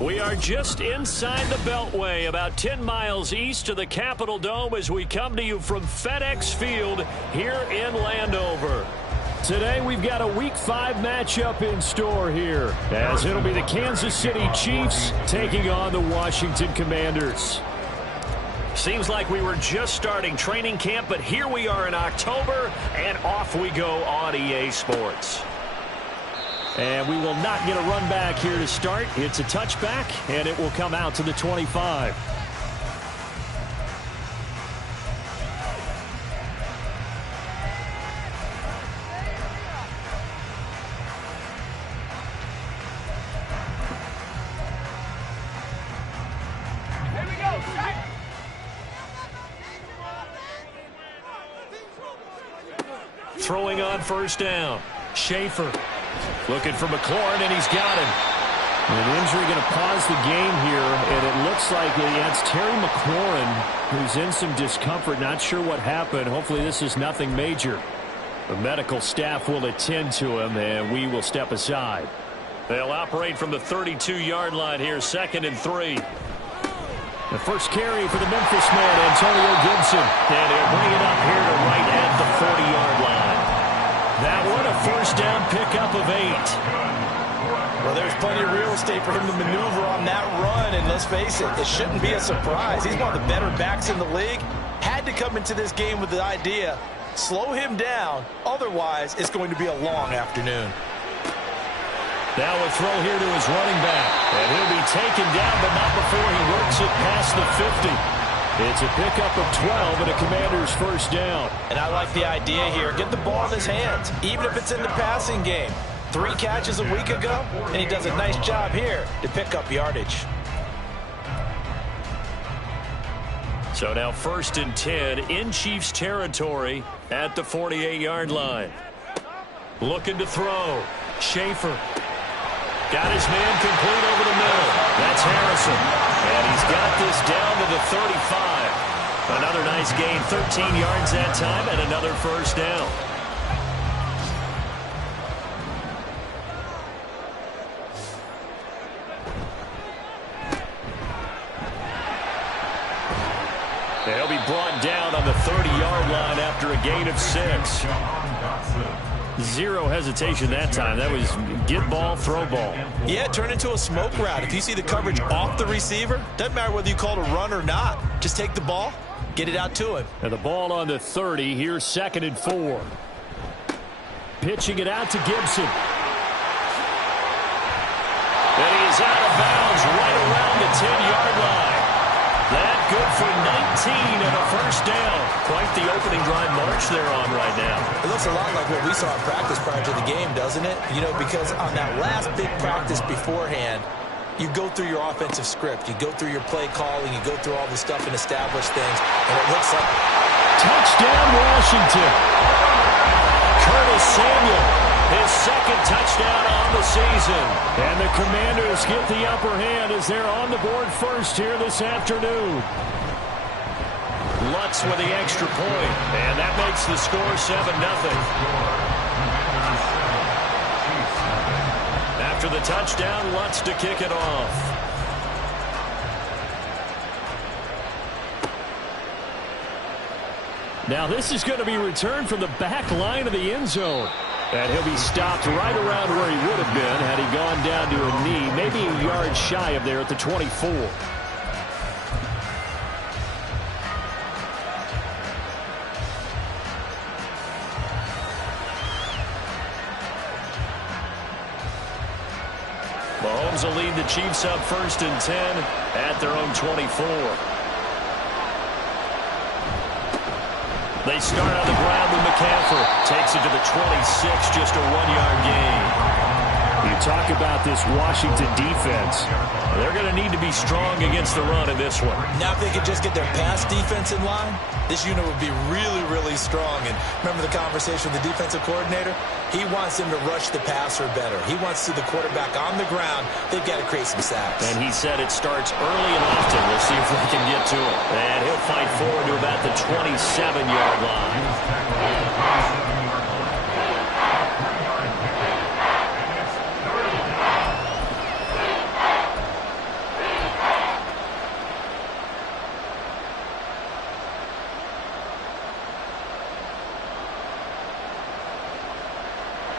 We are just inside the Beltway, about 10 miles east of the Capitol Dome as we come to you from FedEx Field here in Landover. Today we've got a Week 5 matchup in store here, as it'll be the Kansas City Chiefs taking on the Washington Commanders. Seems like we were just starting training camp, but here we are in October, and off we go on EA Sports. And we will not get a run back here to start. It's a touchback, and it will come out to the 25. Here we go, set. Throwing on first down. Schaefer. Looking for McLaurin, and he's got him. An injury going to pause the game here, and it looks like it's Terry McLaurin who's in some discomfort. Not sure what happened. Hopefully this is nothing major. The medical staff will attend to him, and we will step aside. They'll operate from the 32-yard line here, 2nd and 3. The first carry for the Memphis man, Antonio Gibson. And he'll bring it up here to right at the 40-yard line. That one, a first down pickup of 8. Well, there's plenty of real estate for him to maneuver on that run, and let's face it, it shouldn't be a surprise. He's one of the better backs in the league. Had to come into this game with the idea, slow him down, otherwise it's going to be a long afternoon. Now a throw here to his running back, and he'll be taken down, but not before he works it past the 50. It's a pickup of 12 and a Commander's first down. And I like the idea here. Get the ball in his hands, even if it's in the passing game. 3 catches a week ago, and he does a nice job here to pick up yardage. So now 1st and 10 in Chiefs territory at the 48-yard line. Looking to throw. Schaefer. Got his man complete over the middle. That's Harrison. And he's got this down to the 35. Another nice gain, 13 yards that time, and another first down. They'll be brought down on the 30-yard line after a gain of 6. Zero hesitation that time. That was get ball, throw ball. Yeah, turn into a smoke route. If you see the coverage off the receiver, doesn't matter whether you call it a run or not. Just take the ball, get it out to him. And the ball on the 30. Here's 2nd and 4. Pitching it out to Gibson. And he is out of bounds right around the 10-yard line. That good for 19 and a first down. Quite the opening drive march they're on right now. It looks a lot like what we saw in practice prior to the game, doesn't it? You know, because on that last big practice beforehand, you go through your offensive script. You go through your play calling. You go through all the stuff and establish things. And it looks like... Touchdown, Washington. Curtis Samuel, his 2nd touchdown on the season. And the Commanders get the upper hand as they're on the board first here this afternoon. Lutz with the extra point, and that makes the score 7-0. After the touchdown, Lutz to kick it off. Now this is going to be returned from the back line of the end zone. And he'll be stopped right around where he would have been had he gone down to a knee, maybe a yard shy of there at the 24. Mahomes will lead the Chiefs up 1st and 10 at their own 24. They start on the ground with McCaffrey. Takes it to the 26, just a 1-yard gain. You talk about this Washington defense. They're going to need to be strong against the run in this one. Now if they could just get their pass defense in line, this unit would be really, really strong. And remember the conversation with the defensive coordinator? He wants them to rush the passer better. He wants to see the quarterback on the ground. They've got to create some sacks. And he said it starts early and often. We'll see if we can get to it. And he'll fight forward to about the 27-yard line.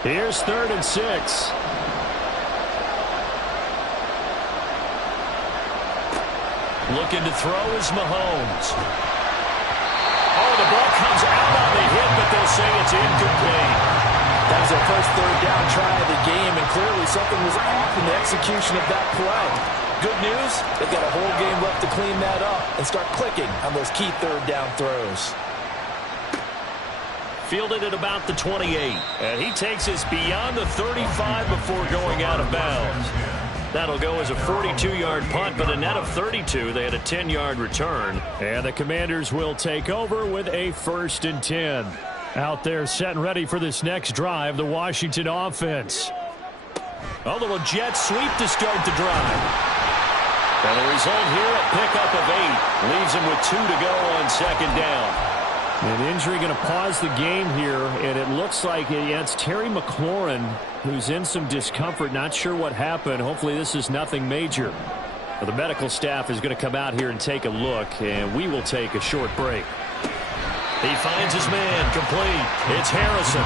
Here's 3rd and 6. Looking to throw is Mahomes. Oh, the ball comes out on the hit, but they'll say it's incomplete. That was their first 3rd down try of the game, and clearly something was off in the execution of that play. Good news, they've got a whole game left to clean that up and start clicking on those key 3rd down throws. Fielded at about the 28, and he takes us beyond the 35 before going out of bounds. That'll go as a 42-yard punt, but a net of 32. They had a 10-yard return, and the Commanders will take over with a 1st and 10. Out there set and ready for this next drive, the Washington offense. A little jet sweep to start the drive. And the result here, a pickup of 8. Leaves him with 2 to go on 2nd down. An injury going to pause the game here, and it looks like it's Terry McLaurin who's in some discomfort. Not sure what happened. Hopefully this is nothing major. The medical staff is going to come out here and take a look, and we will take a short break. He finds his man, complete. It's Harrison.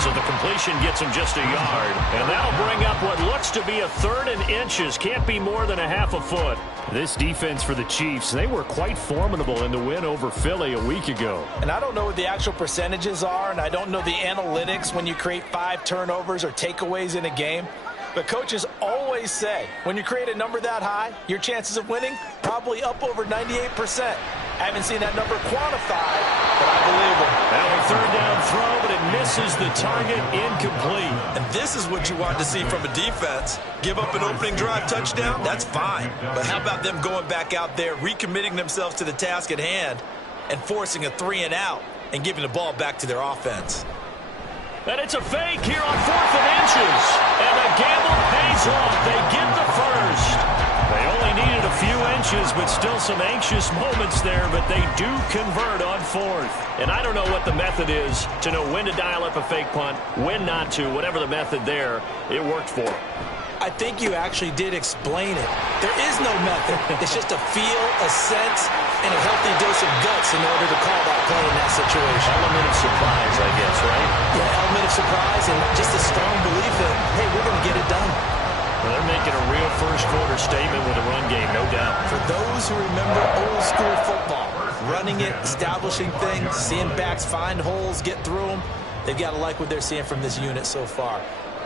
So the completion gets him just a yard. And that'll bring up what looks to be a 3rd and inches. Can't be more than a half a foot. This defense for the Chiefs, they were quite formidable in the win over Philly a week ago. And I don't know what the actual percentages are, and I don't know the analytics when you create 5 turnovers or takeaways in a game. But coaches always say, when you create a number that high, your chances of winning probably up over 98%. I haven't seen that number quantified, but I believe them. Now a 3rd down throw, but it misses the target, incomplete. And this is what you want to see from a defense. Give up an opening drive touchdown, that's fine. But how about them going back out there, recommitting themselves to the task at hand, and forcing a 3 and out, and giving the ball back to their offense. And it's a fake here on 4th and inches. And the gamble pays off. They get the first. They only needed a few inches, but still some anxious moments there, but they do convert on 4th. And I don't know what the method is to know when to dial up a fake punt, when not to, whatever the method there, it worked for them. I think you actually did explain it. There is no method. It's just a feel, a sense, and a healthy dose of guts in order to call that play in that situation. Element of surprise, I guess, right? Yeah, element of surprise and just a strong belief that, hey, we're going to get it done. Well, they're making a real first-quarter statement with a run game, no doubt. For those who remember old-school football, running it, establishing things, seeing backs find holes, get through them, they've got to like what they're seeing from this unit so far.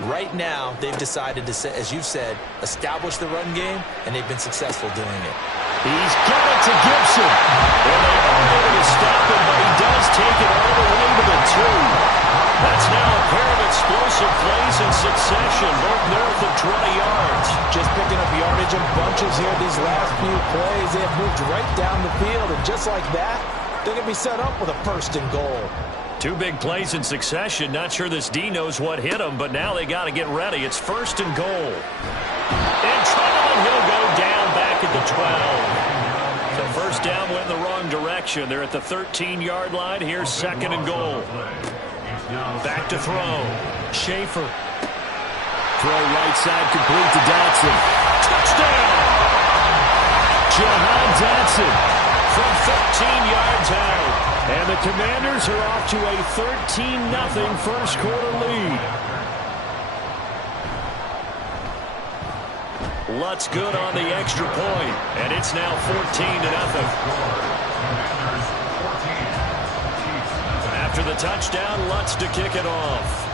Right now, they've decided to, as you've said, establish the run game, and they've been successful doing it. He's got it to Gibson. And they aren't able to stop him, but he does take it all the way to the 2. That's now a pair of explosive plays in succession, both north of 20 yards. Just picking up yardage in bunches here these last few plays. They have moved right down the field, and just like that, they're going to be set up with a 1st and goal. 2 big plays in succession. Not sure this D knows what hit him, but now they got to get ready. It's 1st and goal. In trouble, and he'll go down back at the 12. So 1st down went in the wrong direction. They're at the 13-yard line. Here's 2nd and goal. Back to throw. Schaefer. Throw right side complete to Dotson. Touchdown! Jahan Dotson from 13 yards out. And the Commanders are off to a 13-0 first-quarter lead. Lutz good on the extra point, and it's now 14-0. After the touchdown, Lutz to kick it off.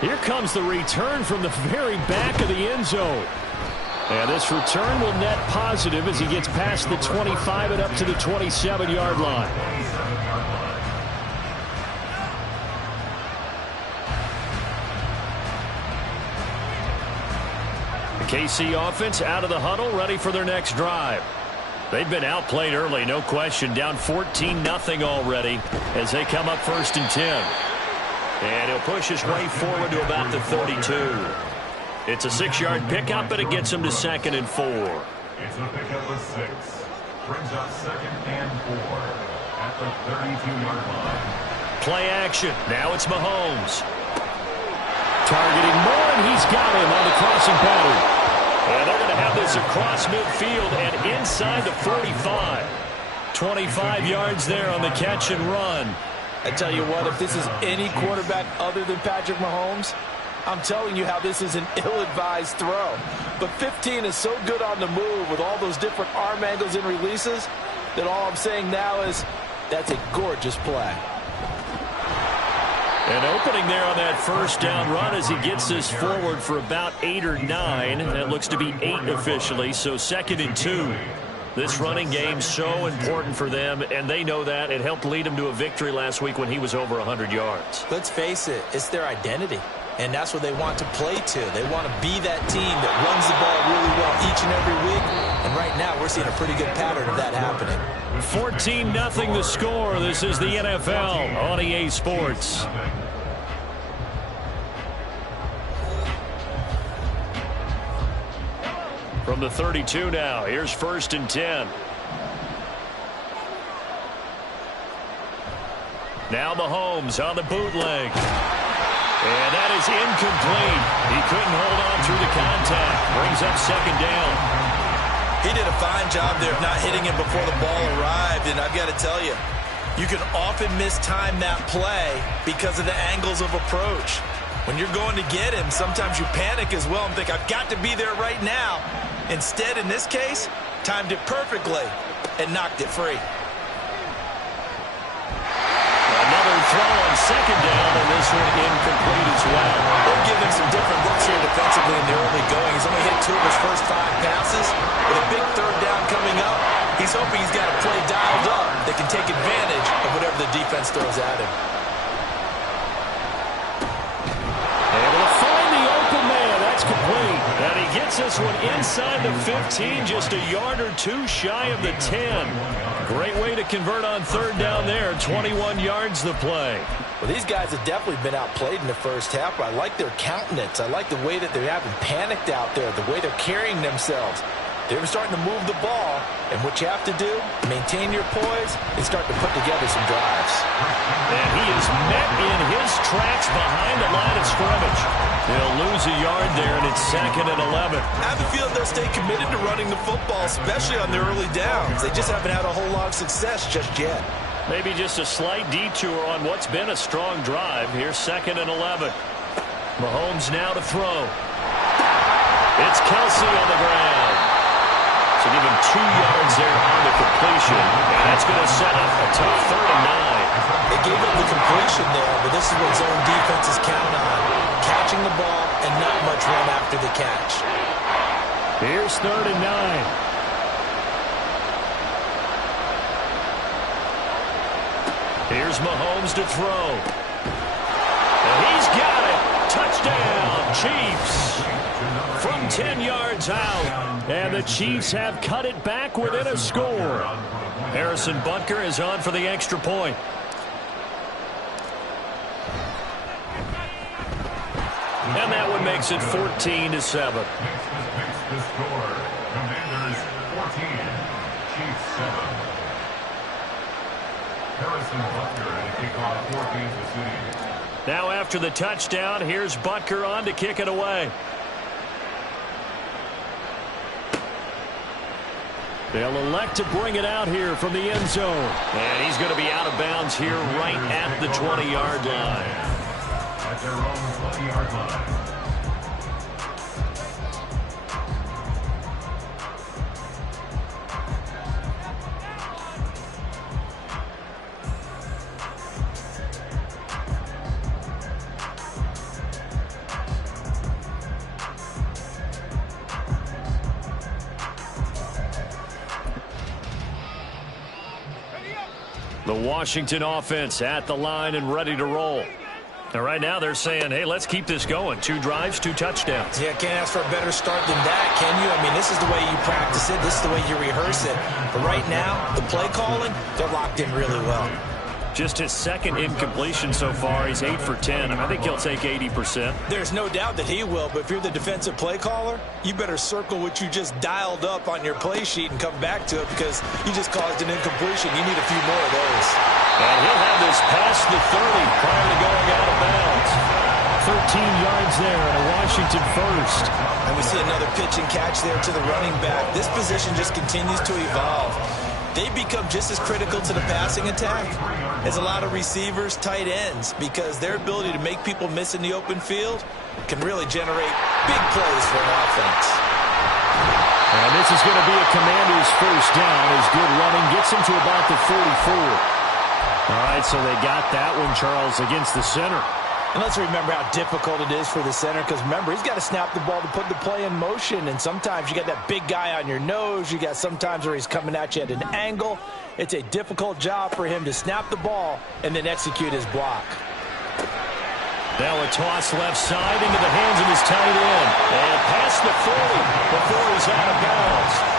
Here comes the return from the very back of the end zone. And this return will net positive as he gets past the 25 and up to the 27-yard line. The KC offense out of the huddle, ready for their next drive. They've been outplayed early, no question. Down 14-0 already as they come up 1st and 10. And he'll push his way forward to about the 32. It's a 6-yard pickup, but it gets him to 2nd and 4. It's a pickup of 6. Brings up 2nd and 4 at the 32-yard line. Play action. Now it's Mahomes. Targeting Moore, and he's got him on the crossing pattern. And they're going to have this across midfield and inside the 45. 25 yards there on the catch and run. I tell you what, if this is any quarterback other than Patrick Mahomes, I'm telling you how this is an ill-advised throw. But 15 is so good on the move with all those different arm angles and releases that all I'm saying now is that's a gorgeous play. An opening there on that first down run as he gets this forward for about 8 or 9. That looks to be 8 officially, so 2nd and 2. This running game so important for them, and they know that. It helped lead them to a victory last week when he was over 100 yards. Let's face it, it's their identity, and that's what they want to play to. They want to be that team that runs the ball really well each and every week, and right now we're seeing a pretty good pattern of that happening. 14-0 the score. This is the NFL on EA Sports. From the 32 now, here's 1st and 10. Now Mahomes on the bootleg. And that is incomplete. He couldn't hold on through the contact. Brings up 2nd down. He did a fine job there of not hitting him before the ball arrived, and I've got to tell you, you can often mistime that play because of the angles of approach. When you're going to get him, sometimes you panic as well and think, I've got to be there right now. Instead, in this case, timed it perfectly and knocked it free. Another throw on 2nd down, and this one incomplete as well. They'll give him some different looks here defensively in the early going. He's only hit 2 of his first 5 passes. With a big 3rd down coming up, he's hoping he's got a play dialed up that can take advantage of whatever the defense throws at him. Able to find the open man. That's complete. And he gets this one inside the 15, just a yard or 2 shy of the 10. Great way to convert on 3rd down there. 21 yards the play. Well, these guys have definitely been outplayed in the first half, but I like their countenance. I like the way that they haven't panicked out there, the way they're carrying themselves. They're starting to move the ball, and what you have to do, maintain your poise, and start to put together some drives. And he is met in his tracks behind the line of scrimmage. They'll lose a yard there, and it's 2nd and 11. I have a feeling they'll stay committed to running the football, especially on their early downs. They just haven't had a whole lot of success just yet. Maybe just a slight detour on what's been a strong drive. Here's 2nd and 11. Mahomes now to throw. It's Kelsey on the ground. So give him 2 yards there on the completion. And that's going to set up a tough 3rd and 9. They gave up the completion there, but this is what zone defenses count on. Catching the ball and not much run after the catch. Here's 3rd and 9. Here's Mahomes to throw. And he's got it. Touchdown, Chiefs. From 10 yards out. And the Chiefs have cut it back within a score. Harrison Butker is on for the extra point. And that one makes it 14-7. The score, Commanders 14, Chiefs 7. Harrison Butker to kick off 14th City. Now after the touchdown, here's Butker on to kick it away. They'll elect to bring it out here from the end zone. And he's going to be out of bounds here right at the 20-yard line. At their own 20-yard line. The Washington offense at the line and ready to roll. And right now they're saying, hey, let's keep this going. 2 drives, 2 touchdowns. Yeah, can't ask for a better start than that, can you? I mean, this is the way you practice it. This is the way you rehearse it. But right now, the play calling, they're locked in really well. Just his 2nd incompletion so far. He's 8 for 10. I think he'll take 80%. There's no doubt that he will, but if you're the defensive play caller, you better circle what you just dialed up on your play sheet and come back to it because you just caused an incompletion. You need a few more of those. And he'll have this past the 30 prior to going out of bounds. 13 yards there and a Washington first. And we see another pitch and catch there to the running back. This position just continues to evolve. they become just as critical to the passing attack as a lot of receivers, tight ends, because their ability to make people miss in the open field can really generate big plays for an offense. And this is going to be a Commanders first down as good running gets him to about the 44. All right, so they got that one, Charles, against the center. And let's remember how difficult it is for the center, because remember, he's got to snap the ball to put the play in motion, and sometimes you got that big guy on your nose. You got sometimes where he's coming at you at an angle. It's a difficult job for him to snap the ball and then execute his block. Now a toss left side into the hands of his tight end. And past the 40 before he's out of bounds.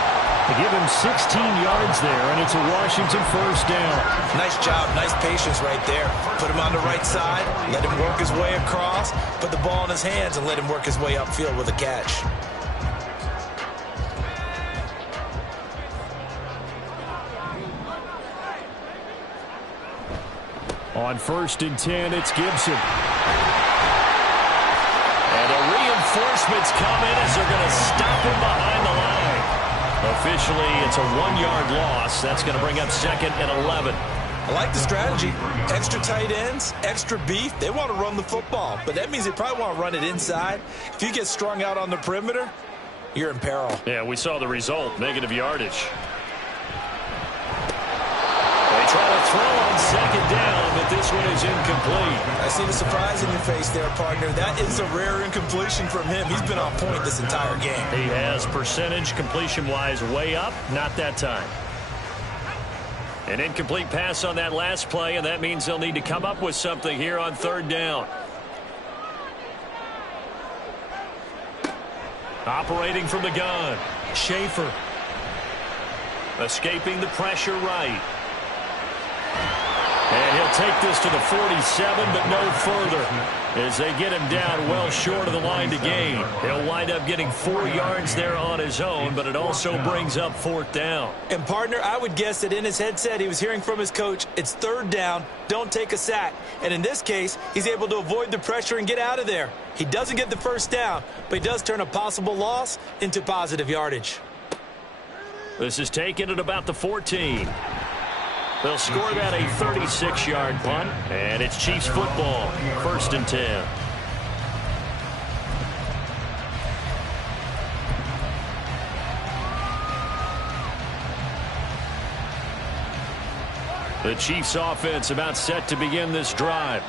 They give him 16 yards there, and it's a Washington first down. Nice job, nice patience right there. Put him on the right side, let him work his way across, put the ball in his hands, and let him work his way upfield with a catch. On 1st and 10, it's Gibson. And the reinforcements come in as they're going to stop him behind the line. Officially, it's a 1-yard loss. That's going to bring up 2nd and 11. I like the strategy. Extra tight ends, extra beef. They want to run the football, but that means they probably want to run it inside. If you get strung out on the perimeter, you're in peril. Yeah, we saw the result, negative yardage. They try to throw on 2nd down, but this one is incomplete. I see the surprise in your face there, partner. That is a rare incompletion from him. He's been on point this entire game. He has percentage completion-wise way up, not that time. An incomplete pass on that last play, and that means they'll need to come up with something here on 3rd down. Operating from the gun, Schaefer. Escaping the pressure right. And he'll take this to the 47, but no further as they get him down well short of the line to gain. He'll wind up getting 4 yards there on his own, but it also brings up 4th down. And, partner, I would guess that in his headset he was hearing from his coach, it's 3rd down, don't take a sack. And in this case, he's able to avoid the pressure and get out of there. He doesn't get the 1st down, but he does turn a possible loss into positive yardage. This is taken at about the 14. They'll score that a 36-yard punt, and it's Chiefs football, 1st and 10. The Chiefs offense about set to begin this drive.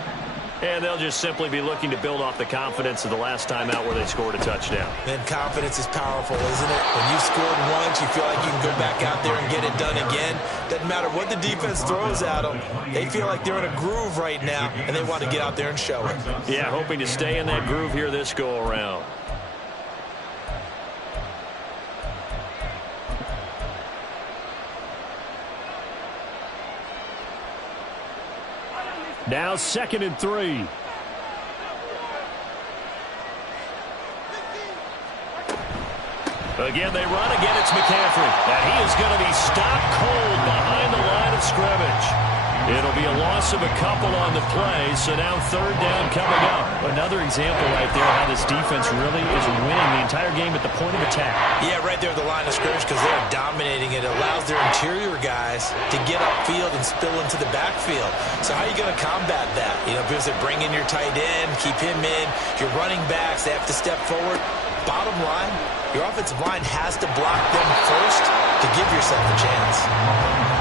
And they'll just simply be looking to build off the confidence of the last time out where they scored a touchdown. And confidence is powerful, isn't it? When you've scored once, you feel like you can go back out there and get it done again. Doesn't matter what the defense throws at them. They feel like they're in a groove right now, and they want to get out there and show it. Yeah, hoping to stay in that groove here this go-around. Now 2nd and 3. Again, they run. Again, it's McCaffrey. And he is going to be stopped cold behind the line of scrimmage. It'll be a loss of a couple on the play, so now 3rd down coming up. Another example right there how this defense really is winning the entire game at the point of attack. Yeah, right there at the line of scrimmage because they're dominating it. It allows their interior guys to get upfield and spill into the backfield. So how are you going to combat that? You know, because they bring in your tight end, keep him in. Your running backs, they have to step forward. Bottom line, your offensive line has to block them first to give yourself a chance.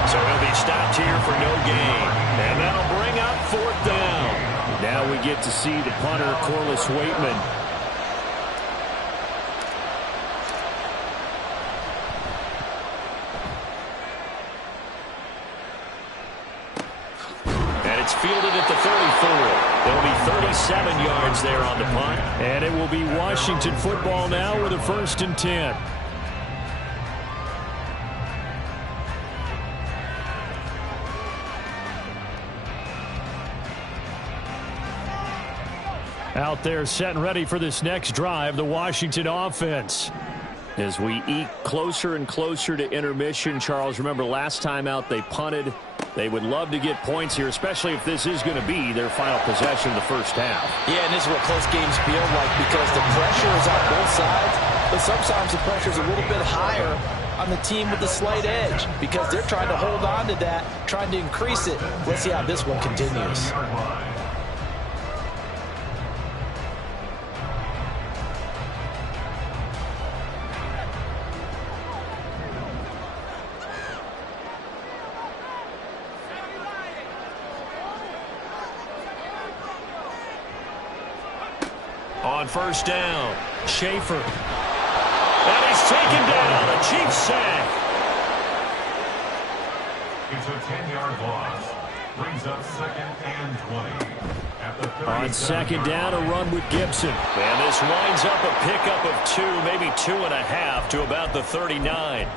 So he'll be stopped here for no gain. And that'll bring up 4th down. Now we get to see the punter, Corliss Waitman. And it's fielded at the 34. There'll be 37 yards there on the punt. And it will be Washington football now with a 1st and 10. Out there set and ready for this next drive, the Washington offense. As we eke closer and closer to intermission, Charles, remember last time out they punted. They would love to get points here, especially if this is going to be their final possession of the first half. Yeah, and this is what close games feel like because the pressure is on both sides, but sometimes the pressure is a little bit higher on the team with the slight edge because they're trying to hold on to that, trying to increase it. Let's see how this one continues. On first down, Schaefer. And he's taken down. A cheap sack. It's a 10-yard loss. Brings up 2nd and 20. At the On second down, a run with Gibson. And this winds up a pickup of 2, maybe 2.5 to about the 39.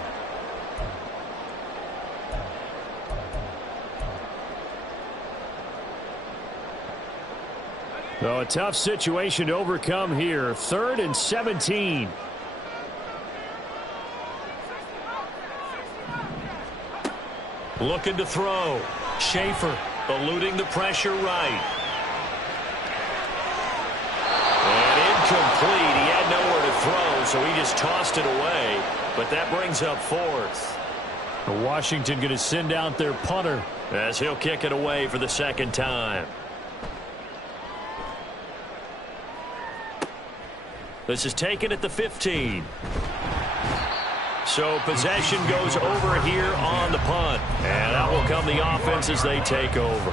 So a tough situation to overcome here. 3rd and 17. Looking to throw. Schaefer eluding the pressure right. And incomplete. He had nowhere to throw, so he just tossed it away. But that brings up 4th. Washington going to send out their punter as he'll kick it away for the 2nd time. This is taken at the 15. So possession goes over here on the punt. And out will come the offense as they take over.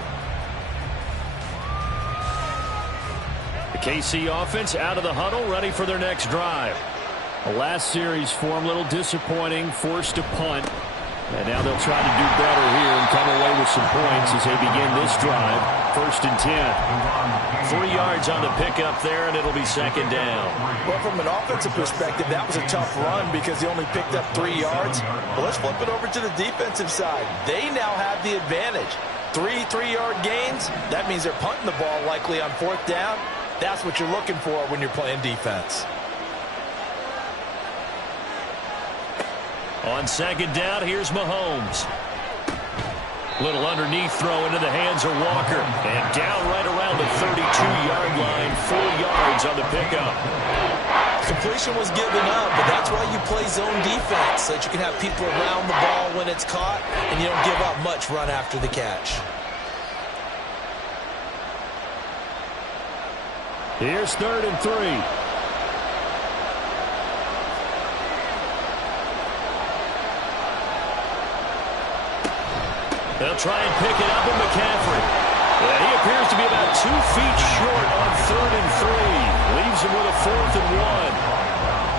The KC offense out of the huddle, ready for their next drive. The last series form a little disappointing, forced to punt. And now they'll try to do better here and come away with some points as they begin this drive. 1st and 10. 3 yards on the pickup there, and it'll be 2nd down. Well, from an offensive perspective, that was a tough run because he only picked up 3 yards. Well, let's flip it over to the defensive side. They now have the advantage. 3 3-yard gains. That means they're punting the ball likely on 4th down. That's what you're looking for when you're playing defense. On 2nd down, here's Mahomes. Little underneath throw into the hands of Walker. And down right around the 32-yard line. 4 yards on the pickup. Completion was given up, but that's why you play zone defense, so that you can have people around the ball when it's caught, and you don't give up much run after the catch. Here's 3rd and 3. They'll try and pick it up with McCaffrey. And he appears to be about 2 feet short on 3rd and 3. Leaves him with a 4th and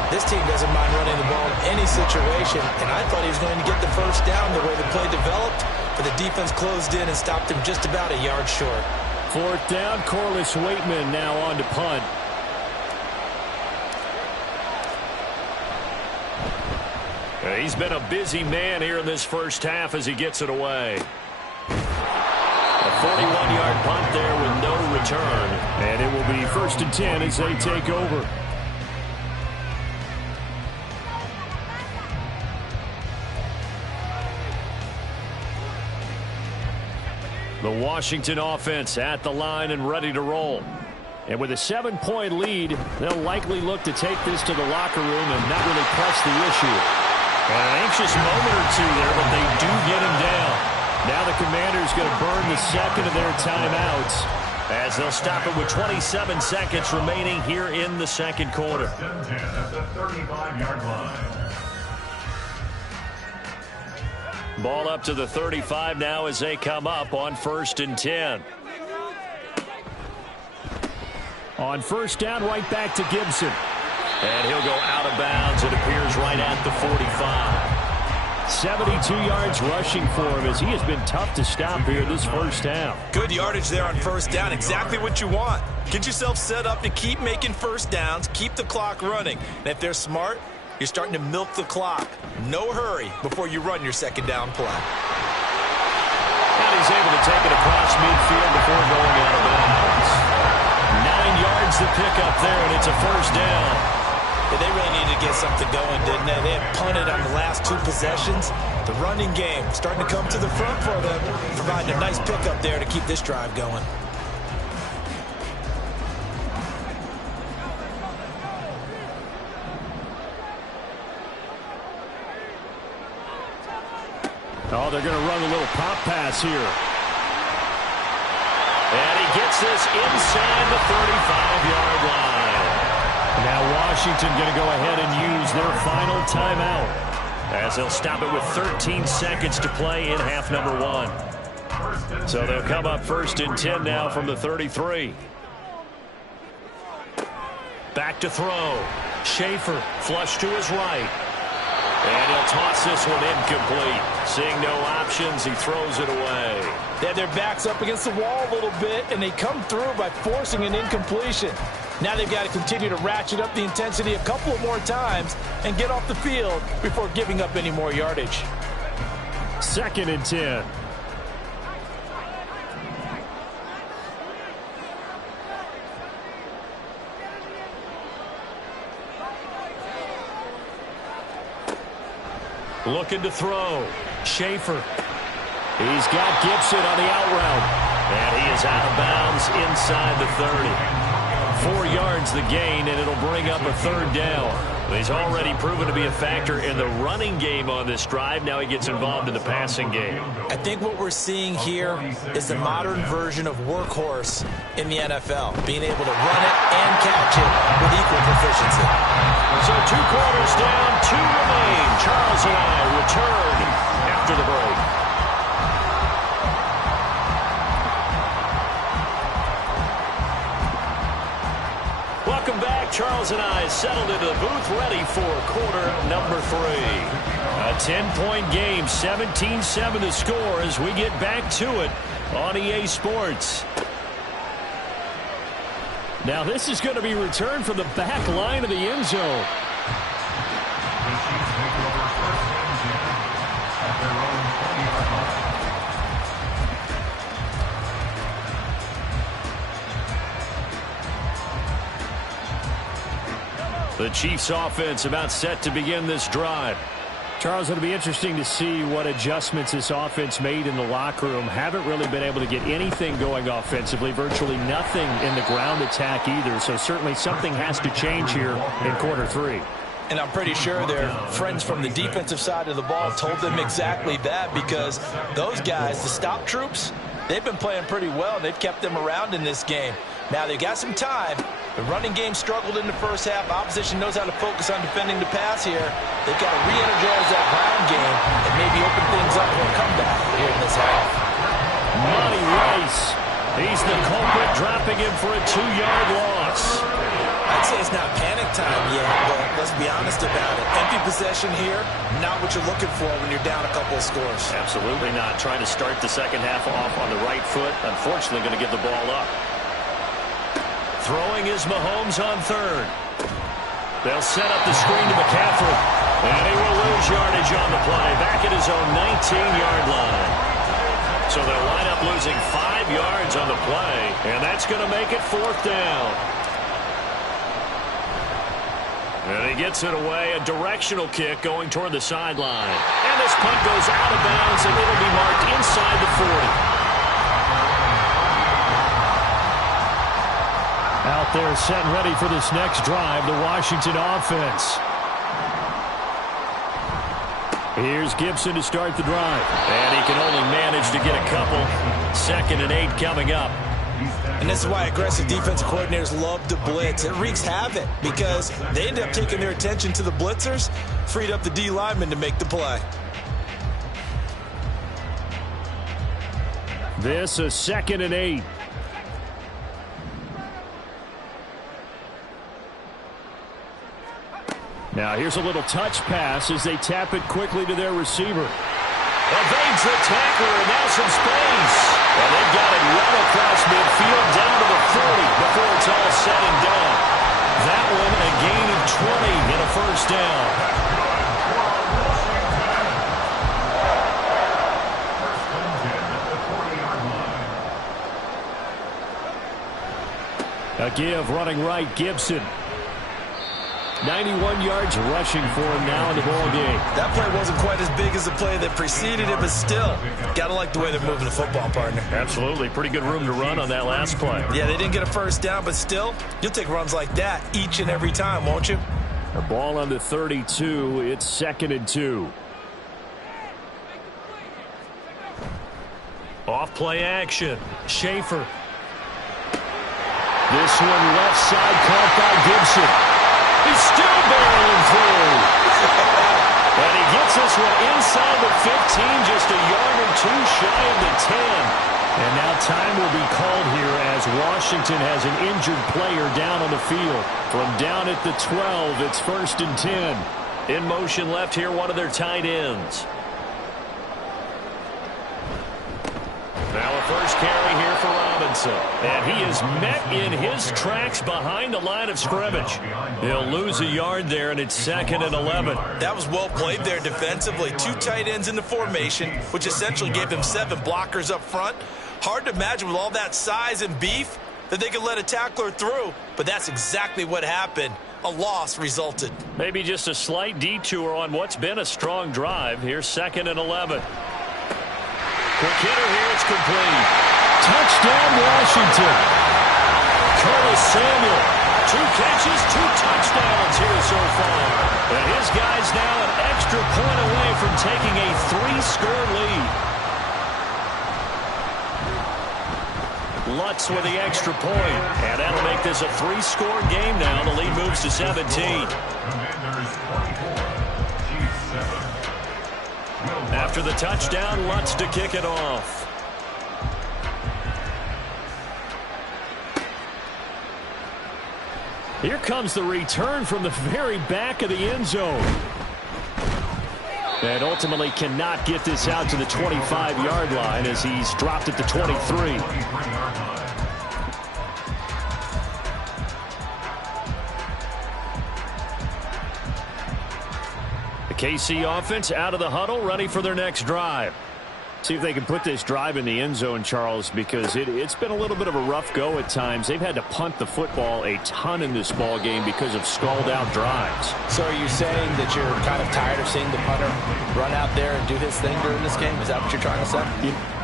1. This team doesn't mind running the ball in any situation, and I thought he was going to get the 1st down the way the play developed, but the defense closed in and stopped him just about a yard short. 4th down, Corliss Waitman now on to punt. He's been a busy man here in this first half as he gets it away. A 41-yard punt there with no return. And it will be 1st and 10 as they take over. The Washington offense at the line and ready to roll. And with a 7-point lead, they'll likely look to take this to the locker room and not really press the issue. An anxious moment or two there, but they do get him down. Now the Commanders going to burn the 2nd of their timeouts as they'll stop it with 27 seconds remaining here in the 2nd quarter. 1st and 10 at the 35-yard line. Ball up to the 35 now as they come up on 1st and 10. On 1st down, right back to Gibson. And he'll go out of bounds. It appears right at the 45. 72 yards rushing for him as he has been tough to stop here this first half. Good yardage there on 1st down. Exactly what you want. Get yourself set up to keep making 1st downs, keep the clock running. And if they're smart, you're starting to milk the clock. No hurry before you run your 2nd down play. And he's able to take it across midfield before going out of bounds. 9 yards to pick up there, and it's a 1st down. Yeah, they really needed to get something going, didn't they? They had punted on the last 2 possessions. The running game starting to come to the front for them, providing a nice pickup there to keep this drive going. Oh, they're going to run a little pop pass here. And he gets this inside the 35-yard line. Now Washington going to go ahead and use their final timeout, as they'll stop it with 13 seconds to play in half number 1. So they'll come up 1st and 10 now from the 33. Back to throw. Schaefer flush to his right. And he'll toss this one incomplete. Seeing no options, he throws it away. They have their backs up against the wall a little bit, and they come through by forcing an incompletion. Now they've got to continue to ratchet up the intensity a couple of more times and get off the field before giving up any more yardage. 2nd and 10. Looking to throw. Schaefer. He's got Gibson on the out route. And he is out of bounds inside the 30. 4 yards the gain, and it'll bring up a 3rd down. He's already proven to be a factor in the running game on this drive. Now he gets involved in the passing game. I think what we're seeing here is the modern version of workhorse in the NFL, being able to run it and catch it with equal proficiency. So 2 quarters down, 2 remain. Charles and I return after the break. Welcome back. Charles and I settled into the booth, ready for quarter number 3. A 10-point game, 17-7 to score as we get back to it on EA Sports. Now this is going to be returned from the back line of the end zone. The Chiefs offense about set to begin this drive. Charles, it'll be interesting to see what adjustments this offense made in the locker room. Haven't really been able to get anything going offensively, virtually nothing in the ground attack either. So certainly something has to change here in quarter 3. And I'm pretty sure their friends from the defensive side of the ball told them exactly that, because those guys, the stop troops, they've been playing pretty well. They've kept them around in this game. Now they've got some time. The running game struggled in the first half. Opposition knows how to focus on defending the pass here. They've got to re-energize that ground game and maybe open things up for a comeback here in this half. Monty Rice, he's the culprit, dropping him for a 2-yard loss. I'd say it's not panic time yet, but let's be honest about it. Empty possession here, not what you're looking for when you're down a couple of scores. Absolutely not. Trying to start the second half off on the right foot. Unfortunately, going to give the ball up. Throwing is Mahomes on 3rd. They'll set up the screen to McCaffrey. And he will lose yardage on the play. Back at his own 19-yard line. So they'll line up losing 5 yards on the play. And that's going to make it 4th down. And he gets it away. A directional kick going toward the sideline. And this punt goes out of bounds, and it'll be marked inside the 40. Out there set and ready for this next drive, the Washington offense. Here's Gibson to start the drive. And he can only manage to get a couple. 2nd and 8 coming up. And this is why aggressive defensive coordinators love to blitz. It wreaks havoc because they end up taking their attention to the blitzers, freed up the D lineman to make the play. This a 2nd and 8. Now here's a little touch pass as they tap it quickly to their receiver. Evades the tackler, and now some space. And they've got it well across midfield down to the 40 before it's all said and done. That one a gain of 20 and a 1st down. A give running right, Gibson. 91 yards rushing for him now in the ball game. That play wasn't quite as big as the play that preceded it, but still, got to like the way they're moving the football, partner. Absolutely. Pretty good room to run on that last play. Yeah, they didn't get a 1st down, but still, you'll take runs like that each and every time, won't you? The ball on the 32. It's 2nd and 2. Play action. Schaefer. This one left side caught by Gibson. He's still barreling through. And he gets this one inside the 15, just a yard or two shy of the 10. And now time will be called here as Washington has an injured player down on the field. From down at the 12, it's 1st and 10. In motion left here, one of their tight ends. Now a first carry here for Robinson. And he is met in his tracks behind the line of scrimmage. He'll lose a yard there, and it's 2nd and 11. That was well played there defensively. 2 tight ends in the formation, which essentially gave him 7 blockers up front. Hard to imagine with all that size and beef that they could let a tackler through, but that's exactly what happened. A loss resulted. Maybe just a slight detour on what's been a strong drive. Here's 2nd and 11. Quick hitter here, it's complete. Touchdown, Washington. Curtis Samuel. 2 catches, 2 touchdowns here so far. And his guy's now an extra point away from taking a 3-score lead. Lutz with the extra point. And that'll make this a 3-score game now. The lead moves to 17. After the touchdown, Lutz to kick it off. Here comes the return from the very back of the end zone. And ultimately cannot get this out to the 25-yard line as he's dropped at the 23. The KC offense out of the huddle, ready for their next drive. See if they can put this drive in the end zone, Charles, because it's been a little bit of a rough go at times. They've had to punt the football a ton in this ball game because of stalled-out drives. So are you saying that you're kind of tired of seeing the punter run out there and do his thing during this game? Is that what you're trying to say?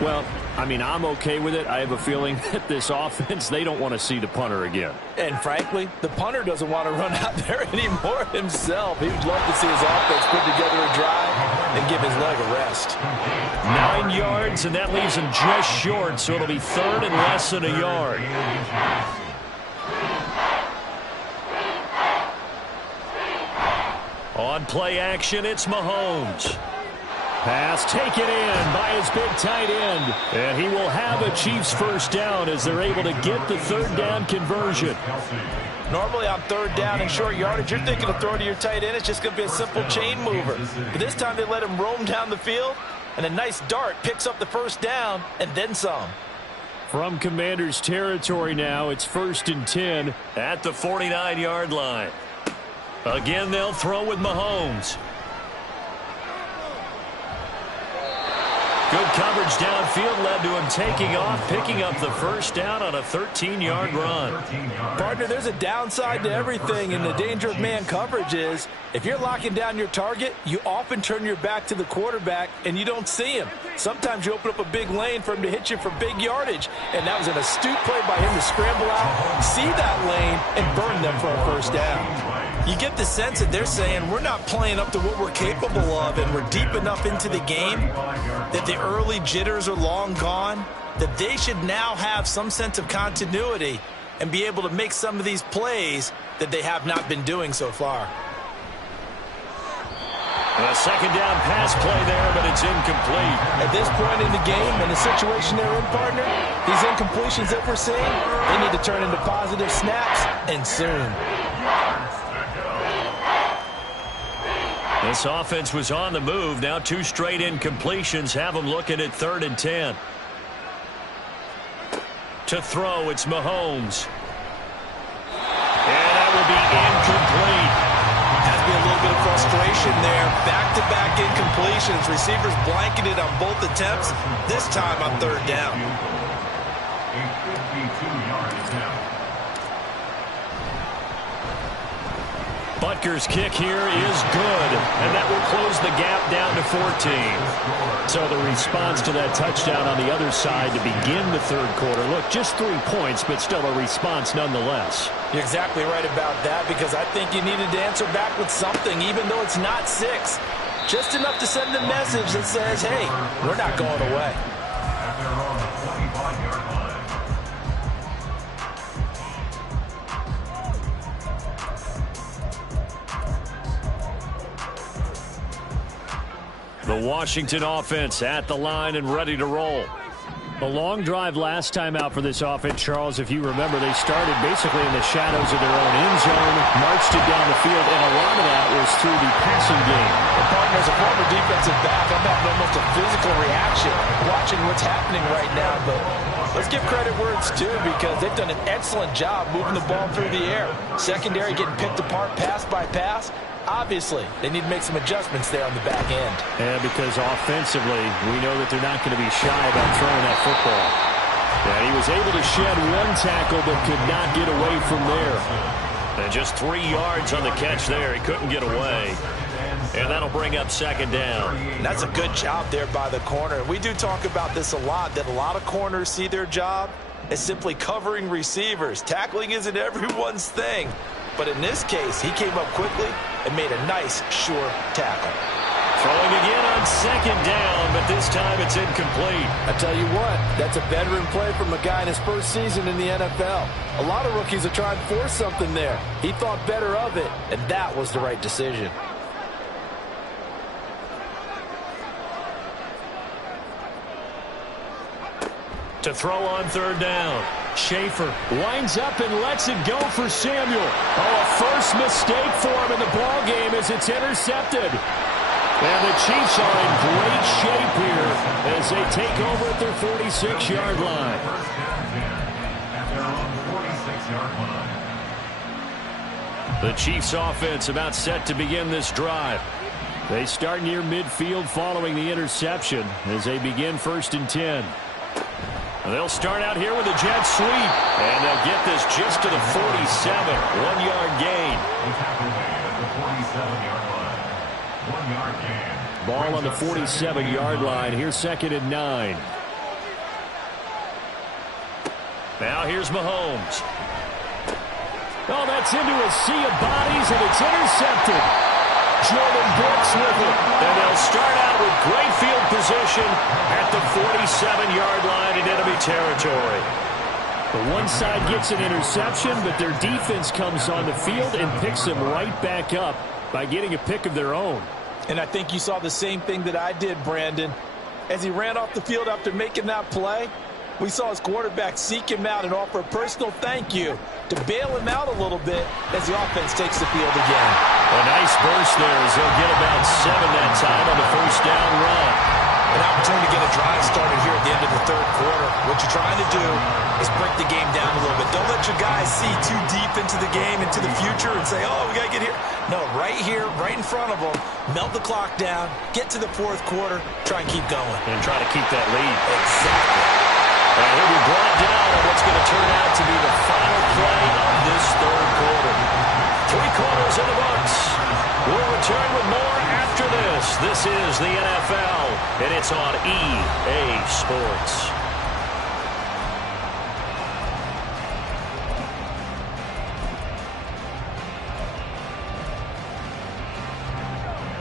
Well, I mean, I'm okay with it. I have a feeling that this offense, they don't want to see the punter again. And frankly, the punter doesn't want to run out there anymore himself. He would love to see his offense put together a drive and give his leg a rest. 9 yards, and that leaves him just short, so it'll be 3rd and less than a yard. On play action, it's Mahomes. Pass taken in by his big tight end. And he will have a Chiefs first down as they're able to get the 3rd down conversion. Normally on 3rd down and short yardage, you're thinking of throwing to your tight end. It's just going to be a simple chain mover. But this time they let him roam down the field, and a nice dart picks up the first down and then some. From Commanders territory now, it's 1st and 10 at the 49-yard line. Again, they'll throw with Mahomes. Good coverage downfield led to him taking off, picking up the first down on a 13-yard run. Partner, there's a downside to everything, and the danger of man coverage is if you're locking down your target, you often turn your back to the quarterback and you don't see him. Sometimes you open up a big lane for him to hit you for big yardage, and that was an astute play by him to scramble out, see that lane, and burn them for a first down. You get the sense that they're saying we're not playing up to what we're capable of, and we're deep enough into the game that the early jitters are long gone, that they should now have some sense of continuity and be able to make some of these plays that they have not been doing so far. A 2nd down pass play there, but it's incomplete. At this point in the game and the situation they're in, partner, these incompletions that we're seeing, they need to turn into positive snaps, and soon. This offense was on the move. Now 2 straight incompletions have them looking at 3rd and 10. To throw, it's Mahomes. And that will be incomplete. Has to be a little bit of frustration there. Back-to-back incompletions. Receivers blanketed on both attempts. This time on 3rd down. A 52-yard attempt. Butker's kick here is good, and that will close the gap down to 14. So the response to that touchdown on the other side to begin the 3rd quarter. Look, just 3 points, but still a response nonetheless. You're exactly right about that, because I think you needed to answer back with something, even though it's not 6. Just enough to send a message that says, hey, we're not going away. At their own The Washington offense at the line and ready to roll. A long drive last time out for this offense, Charles. If you remember, they started basically in the shadows of their own end zone, marched it down the field, and a lot of that was through the passing game. The partner, as a former defensive back, I'm having almost a physical reaction watching what's happening right now. But let's give credit where it's due, because they've done an excellent job moving the ball through the air. Secondary getting picked apart pass by pass. Obviously, they need to make some adjustments there on the back end. Yeah, because offensively, we know that they're not going to be shy about throwing that football. And he was able to shed one tackle, but could not get away from there. And just 3 yards on the catch there. He couldn't get away. And that'll bring up second down. And that's a good job there by the corner. We do talk about this a lot, that a lot of corners see their job as simply covering receivers. Tackling isn't everyone's thing. But in this case, he came up quickly and made a nice, sure tackle. Throwing again on second down, but this time it's incomplete. I tell you what, that's a veteran play from a guy in his first season in the NFL. A lot of rookies are trying to force something there. He thought better of it, and that was the right decision. To throw on third down. Schaefer winds up and lets it go for Samuel. Oh, a first mistake for him in the ball game as it's intercepted. And the Chiefs are in great shape here as they take over at their 46-yard line. The Chiefs offense about set to begin this drive. They start near midfield following the interception as they begin 1st and 10. They'll start out here with a jet sweep, and they'll get this just to the 47. 1-yard gain. Ball on the 47-yard line. Here's 2nd and 9. Now here's Mahomes. Oh, that's into a sea of bodies, and it's intercepted. Jordan Brooks with it. And they'll start out with great field position at the 47-yard line in enemy territory. The one side gets an interception, but their defense comes on the field and picks them right back up by getting a pick of their own. And I think you saw the same thing that I did, Brandon. As he ran off the field after making that play, we saw his quarterback seek him out and offer a personal thank you to bail him out a little bit as the offense takes the field again. A nice burst there as they'll get about 7 that time on the first down run. An opportunity to get a drive started here at the end of the 3rd quarter. What you're trying to do is break the game down a little bit. Don't let your guys see too deep into the game, into the future, and say, oh, we got to get here. No, right here, right in front of them, melt the clock down, get to the 4th quarter, try and keep going. And try to keep that lead. Exactly. And he'll be brought down on what's going to turn out to be the final play of this 3rd quarter. 3 quarters in the books. We'll return with more after this. This is the NFL, and it's on EA Sports.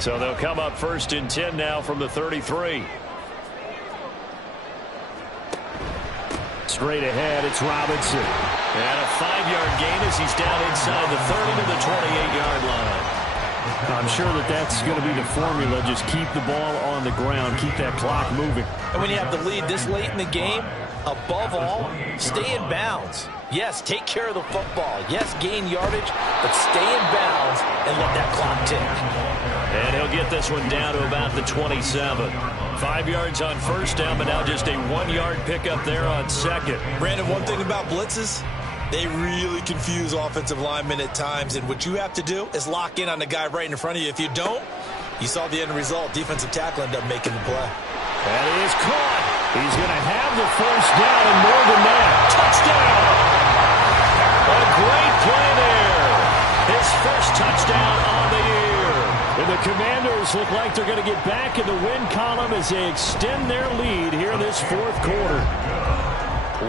So they'll come up 1st and 10 now from the 33. Straight ahead, it's Robinson. And a 5-yard gain as he's down inside the 30 to the 28-yard line. I'm sure that that's going to be the formula. Just keep the ball on the ground. Keep that clock moving. And when you have the lead this late in the game, above all, stay in bounds. Yes, take care of the football. Yes, gain yardage, but stay in bounds and let that clock tick. And he'll get this one down to about the 27. 5 yards on first down, but now just a 1-yard pickup there on second. Brandon, one thing about blitzes, they really confuse offensive linemen at times, and what you have to do is lock in on the guy right in front of you. If you don't, you saw the end result. Defensive tackle ended up making the play. That is caught. He's going to have the first down and more than that. Touchdown! A great play there. His first touchdown on the year. And the Commanders look like they're going to get back in the win column as they extend their lead here in this 4th quarter.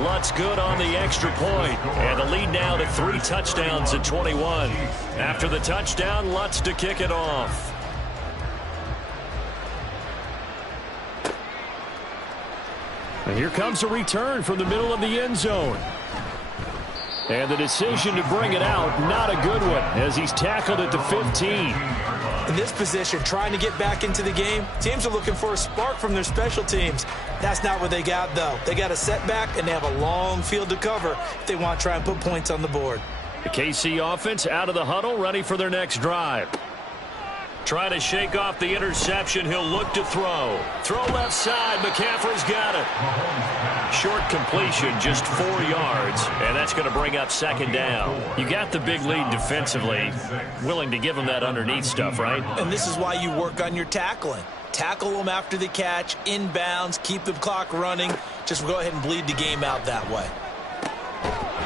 Lutz good on the extra point. And the lead now to 3 touchdowns at 21. After the touchdown, Lutz to kick it off. And here comes a return from the middle of the end zone. And the decision to bring it out, not a good one, as he's tackled at the 15. In this position, trying to get back into the game, teams are looking for a spark from their special teams. That's not what they got, though. They got a setback, and they have a long field to cover if they want to try and put points on the board. The KC offense out of the huddle, ready for their next drive. Trying to shake off the interception. He'll look to throw. Throw left side. McCaffrey's got it. Short completion, just 4 yards, and that's going to bring up second down. You got the big lead defensively. Willing to give them that underneath stuff, right? And this is why you work on your tackling. Tackle them after the catch, inbounds, keep the clock running. Just go ahead and bleed the game out that way.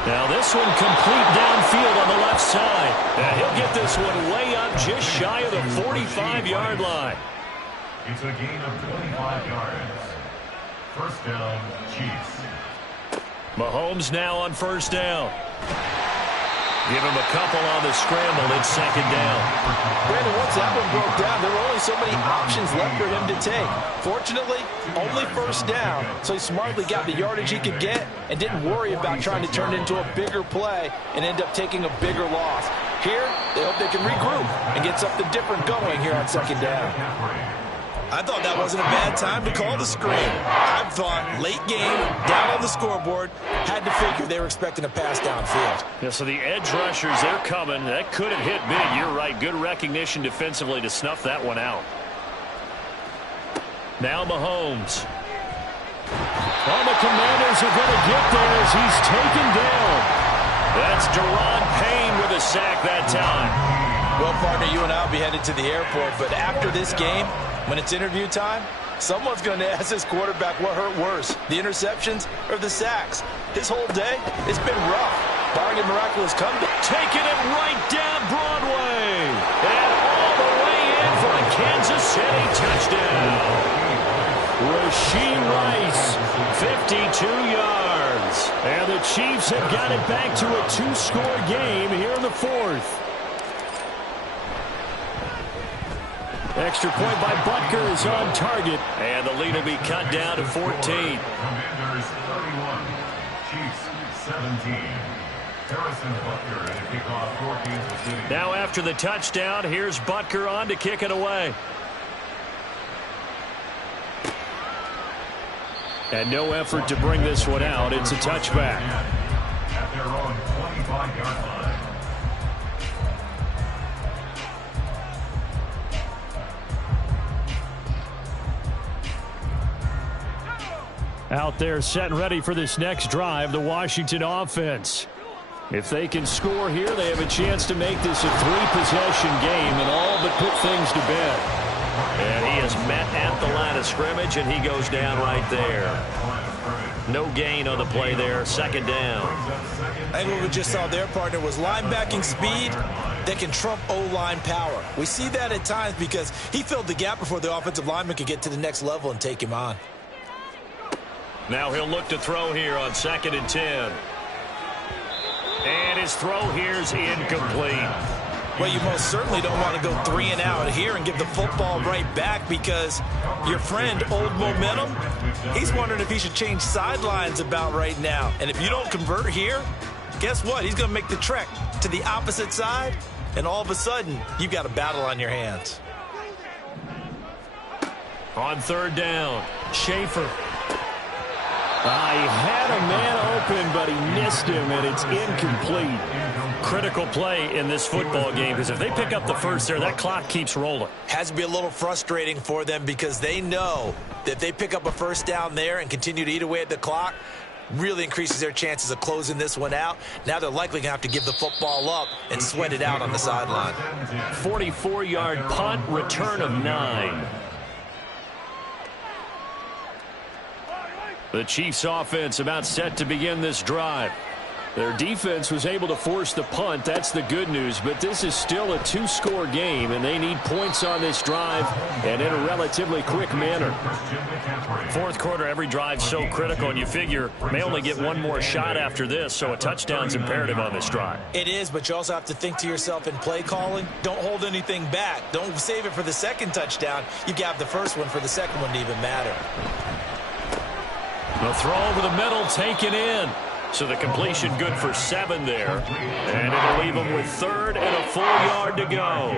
Now this one complete downfield on the left side. And he'll get this one way up just shy of the 45-yard line. It's a gain of 25 yards. First down, Chiefs. Mahomes now on first down. Give him a couple on the scramble. It's second down. Brandon, once that one broke down, there were only so many options left for him to take. Fortunately, only first down, so he smartly got the yardage he could get and didn't worry about trying to turn it into a bigger play and end up taking a bigger loss. Here, they hope they can regroup and get something different going here on second down. I thought that wasn't a bad time to call the screen. I thought late game, down on the scoreboard, had to figure they were expecting a pass downfield. Yeah, so the edge rushers, they're coming. That could have hit big. You're right. Good recognition defensively to snuff that one out. Now Mahomes. Oh, the Commanders are going to get there as he's taken down. That's Deron Payne with a sack that time. Well, partner, you and I will be headed to the airport, but after this game, when it's interview time, someone's going to ask this quarterback what hurt worse, the interceptions or the sacks. His whole day, it's been rough. Barring a miraculous comeback. Taking it right down Broadway. And all the way in for a Kansas City touchdown. Rasheed Rice, 52 yards. And the Chiefs have got it back to a 2-score game here in the fourth. Extra point by Butker is on target. And the lead will be cut down to 14. Commanders 31, Chiefs 17. Harrison Butker and a kickoff for Kansas City. Now after the touchdown, here's Butker on to kick it away. And no effort to bring this one out. It's a touchback. At their own 25-yard line. Out there set and ready for this next drive, the Washington offense. If they can score here, they have a chance to make this a 3-possession game and all but put things to bed. And he is met at the line of scrimmage, and he goes down right there. No gain on the play there, second down. I think what we just saw there, partner, was linebacking speed that can trump O-line power. We see that at times because he filled the gap before the offensive lineman could get to the next level and take him on. Now he'll look to throw here on 2nd and 10. And his throw here's incomplete. Well, you most certainly don't want to go 3 and out here and give the football right back because your friend, Old Momentum, he's wondering if he should change sidelines about right now. And if you don't convert here, guess what? He's going to make the trek to the opposite side, and all of a sudden, you've got a battle on your hands. On 3rd down, Schaefer. He had a man open, but he missed him, and it's incomplete. Critical play in this football game, because if they pick up the first there, that clock keeps rolling. Has to be a little frustrating for them because they know that if they pick up a first down there and continue to eat away at the clock, really increases their chances of closing this one out. Now they're likely going to have to give the football up and sweat it out on the sideline. 44-yard punt, return of 9. The Chiefs offense about set to begin this drive. Their defense was able to force the punt. That's the good news. But this is still a 2-score game, and they need points on this drive and in a relatively quick manner. 4th quarter, every drive's so critical, and you figure may only get one more shot after this, so a touchdown's imperative on this drive. It is, but you also have to think to yourself in play calling, don't hold anything back. Don't save it for the second touchdown. You've got the first one for the second one to even matter. The throw over the middle, taken in. So the completion good for 7 there. And it'll leave them with 3rd and a full yard to go.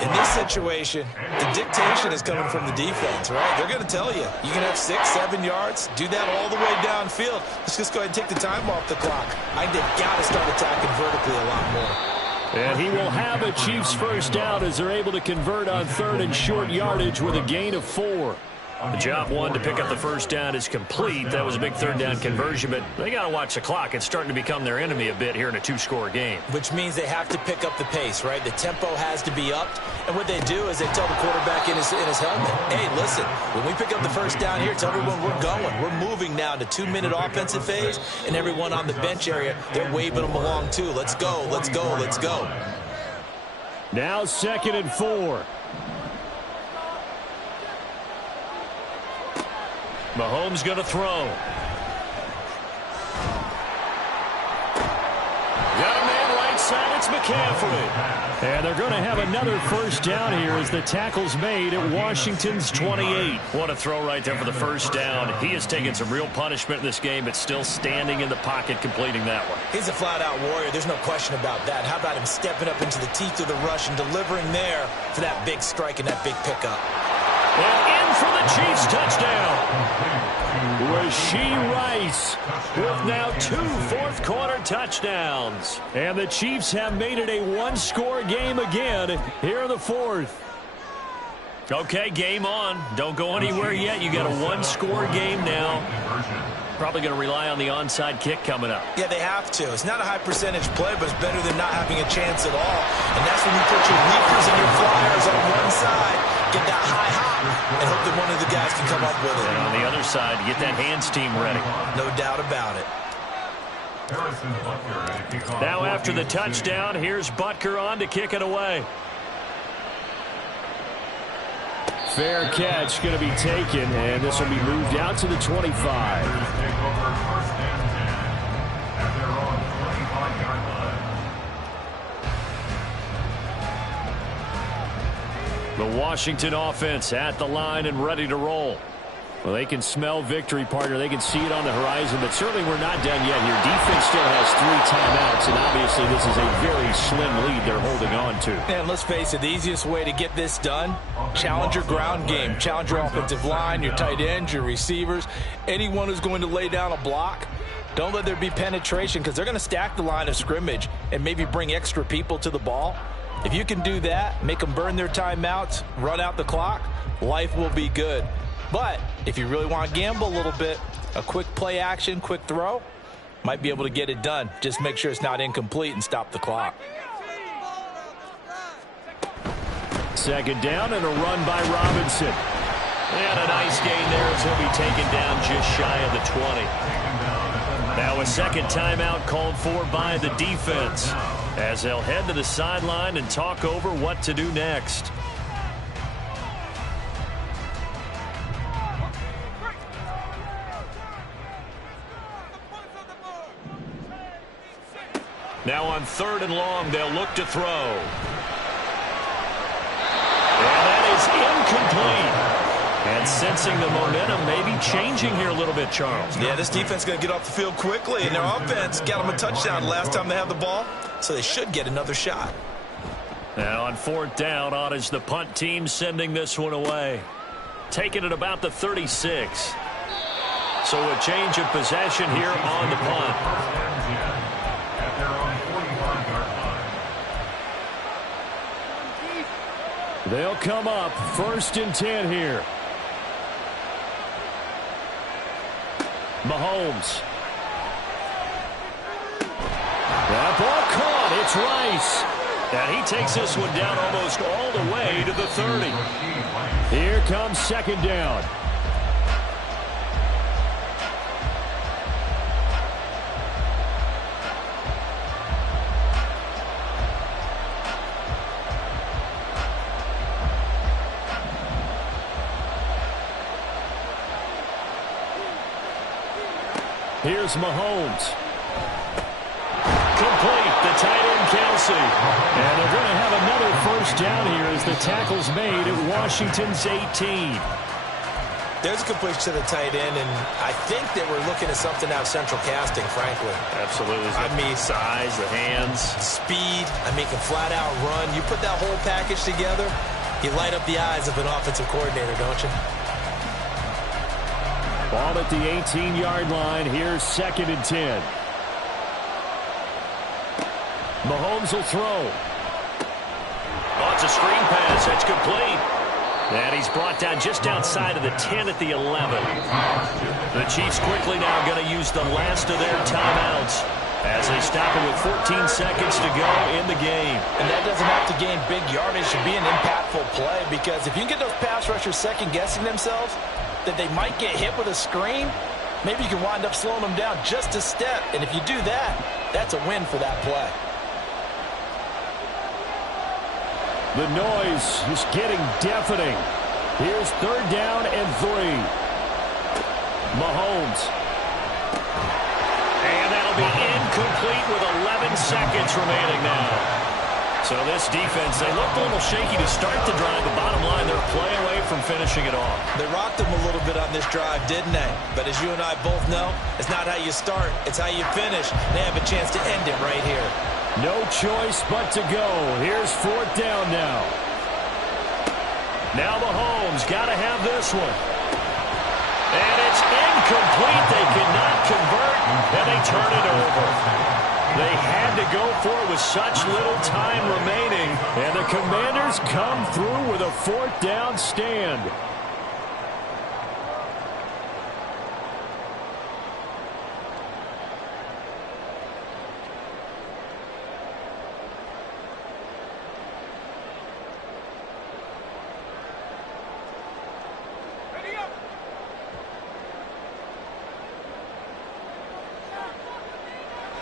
In this situation, the dictation is coming from the defense, right? They're going to tell you, you can have 6, 7 yards, do that all the way downfield. Let's just go ahead and take the time off the clock. I think they've got to start attacking vertically a lot more. And he will have a Chiefs first down as they're able to convert on 3rd and short yardage with a gain of 4. The job one to pick up the first down is complete. That was a big 3rd down conversion, but they got to watch the clock. It's starting to become their enemy a bit here in a 2-score game. Which means they have to pick up the pace, right? The tempo has to be upped. And what they do is they tell the quarterback in his helmet, hey, listen, when we pick up the first down here, tell everyone we're going. We're moving now to 2-minute offensive phase, and everyone on the bench area, they're waving them along too. Let's go, let's go, let's go. Now 2nd and 4. Mahomes going to throw. Got a man right side. It's McCaffrey. And they're going to have another first down here as the tackle's made at Washington's 28. What a throw right there for the first down. He has taken some real punishment in this game, but still standing in the pocket completing that one. He's a flat-out warrior. There's no question about that. How about him stepping up into the teeth of the rush and delivering there for that big strike and that big pickup? And in for the Chiefs touchdown. Rashee Rice with now 2 fourth-quarter touchdowns. And the Chiefs have made it a 1-score game again here in the 4th. Okay, game on. Don't go anywhere yet. You got a 1-score game now. Probably going to rely on the onside kick coming up. Yeah, they have to. It's not a high-percentage play, but it's better than not having a chance at all. And that's when you put your leapers and your flyers on one side, get that high hop, and hope that one of the guys can come up with it. And on the other side, get that hands team ready. No doubt about it. Now after the touchdown, here's Butker on to kick it away. Fair catch going to be taken, and this will be moved out to the 25. The Washington offense at the line and ready to roll. Well, they can smell victory, partner. They can see it on the horizon, but certainly we're not done yet here. Defense still has 3 timeouts, and obviously this is a very slim lead they're holding on to. And let's face it, the easiest way to get this done, challenge your ground game. Challenge your offensive line, your tight ends, your receivers. Anyone who's going to lay down a block, don't let there be penetration because they're going to stack the line of scrimmage and maybe bring extra people to the ball. If you can do that, make them burn their timeouts, run out the clock, life will be good. But if you really want to gamble a little bit, a quick play action, quick throw, might be able to get it done. Just make sure it's not incomplete and stop the clock. 2nd down and a run by Robinson. And a nice gain there as he'll be taken down just shy of the 20. Now a 2nd timeout called for by the defense as they'll head to the sideline and talk over what to do next. Now on 3rd and long, they'll look to throw. And that is incomplete. And sensing the momentum maybe changing here a little bit, Charles. Yeah, this defense is going to get off the field quickly, and their offense got them a touchdown last time they had the ball, so they should get another shot. Now on 4th down, on is the punt team sending this one away. Taking it about the 36. So a change of possession here on the punt. They'll come up 1st and 10 here. Mahomes. That ball caught. It's Rice. And he takes this one down almost all the way to the 30. Here comes 2nd down. Here's Mahomes. Complete. The tight end, Kelsey. And they're going to have another first down here as the tackle's made at Washington's 18. There's a completion to the tight end, and I think that we're looking at something out of central casting, frankly. Absolutely. I mean, size, the hands. Speed. I mean, can flat out run. You put that whole package together, you light up the eyes of an offensive coordinator, don't you? Ball at the 18-yard line. Here's 2nd and 10. Mahomes will throw. Oh, it's a screen pass. That's complete. And he's brought down just outside of the 10 at the 11. The Chiefs quickly now going to use the last of their timeouts as they stop it with 14 seconds to go in the game. And that doesn't have to gain big yardage to be an impactful play, because if you can get those pass rushers second-guessing themselves that they might get hit with a screen, maybe you can wind up slowing them down just a step. And if you do that, that's a win for that play. The noise is getting deafening. Here's 3rd down and 3. Mahomes. And that'll be incomplete with 11 seconds remaining now. So this defense, they looked a little shaky to start the drive. The bottom line, they're a play away from finishing it off. They rocked them a little bit on this drive, didn't they? But as you and I both know, it's not how you start, it's how you finish. They have a chance to end it right here. No choice but to go. Here's 4th down now. Now Mahomes got to have this one. And it's incomplete. They cannot convert, and they turn it over. They had to go for it with such little time remaining, and the Commanders come through with a 4th down stand.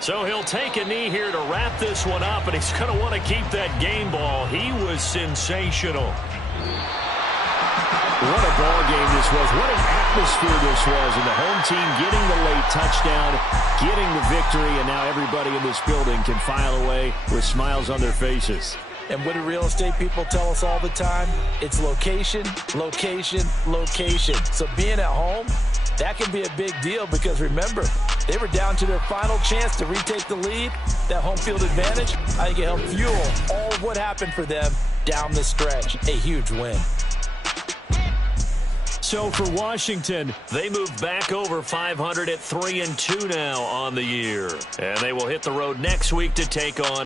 So he'll take a knee here to wrap this one up, and he's going to want to keep that game ball. He was sensational. What a ball game this was. What an atmosphere this was. And the home team getting the late touchdown, getting the victory, and now everybody in this building can file away with smiles on their faces. And what do real estate people tell us all the time? It's location, location, location. So being at home, that can be a big deal, because remember, they were down to their final chance to retake the lead. That home field advantage, I think it helped fuel all of what happened for them down the stretch. A huge win. So for Washington, they move back over 500 at 3-2 now on the year. And they will hit the road next week to take on